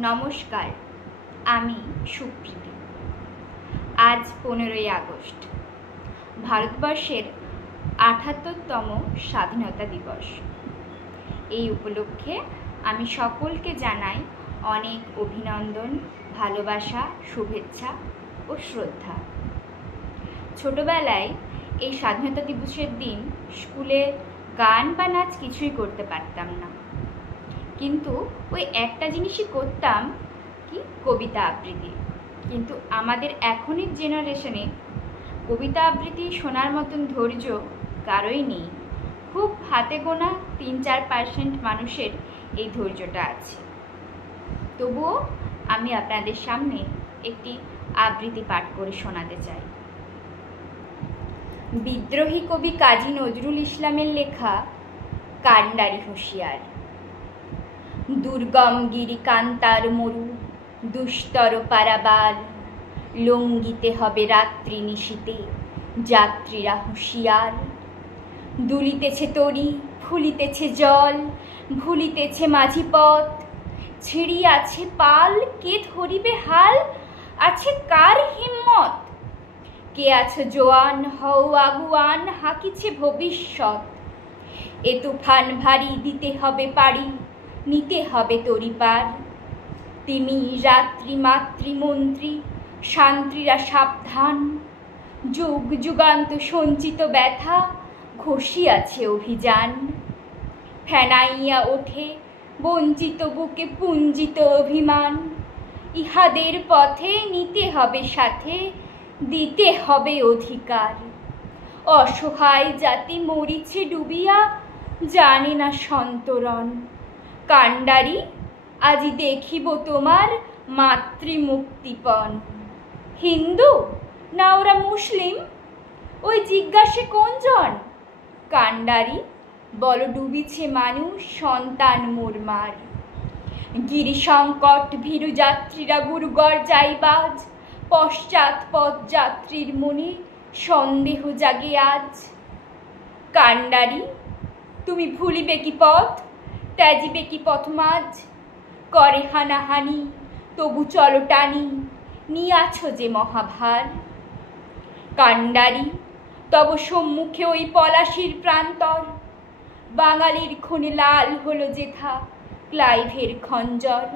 নমস্কার, আমি সুপ্রীতি। আজ 15ই আগস্ট, ভারতবর্ষের ৭৮তম স্বাধীনতা দিবস। এই উপলক্ষে আমি সকলকে জানাই অনেক অভিনন্দন, ভালোবাসা, শুভেচ্ছা ও শ্রদ্ধা। ছোটবেলায় এই স্বাধীনতা দিবসের দিন স্কুলে গান বা নাচ কিছুই করতে পারতাম না, কিন্তু ওই একটা জিনিসই করতাম, কি কবিতা আবৃত্তি। কিন্তু আমাদের এখনের জেনারেশনে কবিতা আবৃত্তি শোনার মতন ধৈর্য কারোই নেই। খুব হাতে গোনা ৩-৪% মানুষের এই ধৈর্যটা আছে। তবুও আমি আপনাদের সামনে একটি আবৃত্তি পাঠ করে শোনাতে চাই। বিদ্রোহী কবি কাজী নজরুল ইসলামের লেখা কান্ডারি হুঁশিয়ার। দুর্গম গিরি কান্তার মরু, দুস্তর পারাবার, লঙ্ঘিতে হবে রাত্রি নিশীতে, যাত্রীরা হুঁশিয়ার। দুলিতেছে তরি, ফুলিতেছে জল, ভুলিতেছে মাঝি পথ, ছিড়িয়াছে পাল, কে ধরিবে হাল, আছে কার হিম্মত? কে আছো জোয়ান, হও আগুয়ান, হাকিছে ভবিষ্যৎ। এ তুফান ভারী, দিতে হবে পাড়ি, নিতে হবে তরিপার। তিনি রাত্রি মাতৃমন্ত্রী, শান্ত্রীরা সাবধান, যুগ যুগান্ত সঞ্চিত ব্যথা, ঘষিয়াছে অভিযান। ফেনাইয়া ওঠে বঞ্চিত বুকে পুঞ্জিত অভিমান, ইহাদের পথে নিতে হবে সাথে, দিতে হবে অধিকার। অসহায় জাতি মরিছে ডুবিয়া, জানে না সন্তরণ। কান্ডারি, আজি দেখিব তোমার মাতৃমুক্তিপণ। হিন্দু না ওরা মুসলিম, ওই জিজ্ঞাসে কোনজন? কান্ডারি, বলো ডুবিছে মানুষ, সন্তান মোরমার। গিরি সংকট, ভীরু যাত্রীরা গুরুগর যাইবাজ, পশ্চাৎ পথ যাত্রীর মনে সন্দেহ জাগে আজ। কান্ডারি, তুমি ভুলিবে কি পথ, ত্যাজিবে কি পথমাজ? করে হানাহানি, তবু চলো টানি, নিয়াছ যে মহাভার। কান্ডারি, তব সম্মুখে ওই পলাশির প্রান্তর, বাঙালির খুনে লাল হলো যেথা ক্লাইভের খঞ্জর।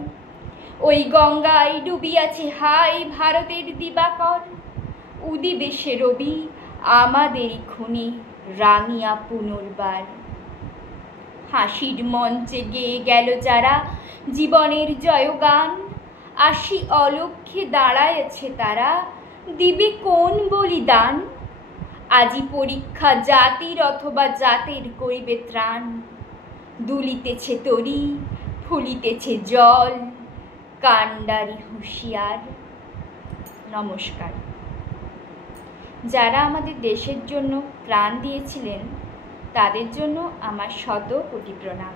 ওই গঙ্গায় ডুবিয়াছে হাই ভারতের দিবাকর, উদিবে সে রবি আমাদেরই খুনে রাঙিয়া পুনর্বার। হাসির মঞ্চে গেয়ে গেল যারা জীবনের জয়গান, আসি অলক্ষ্যে দাঁড়ায়েছে তারা, দিবে কোন বলিদান? আজি পরীক্ষা জাতির অথবা জাতের করিবে ত্রাণ। দুলিতেছে তরি, ফুলিতেছে জল, কান্ডারি হুঁশিয়ার। নমস্কার। যারা আমাদের দেশের জন্য প্রাণ দিয়েছিলেন তাদের জন্য আমার শত কোটি প্রণাম।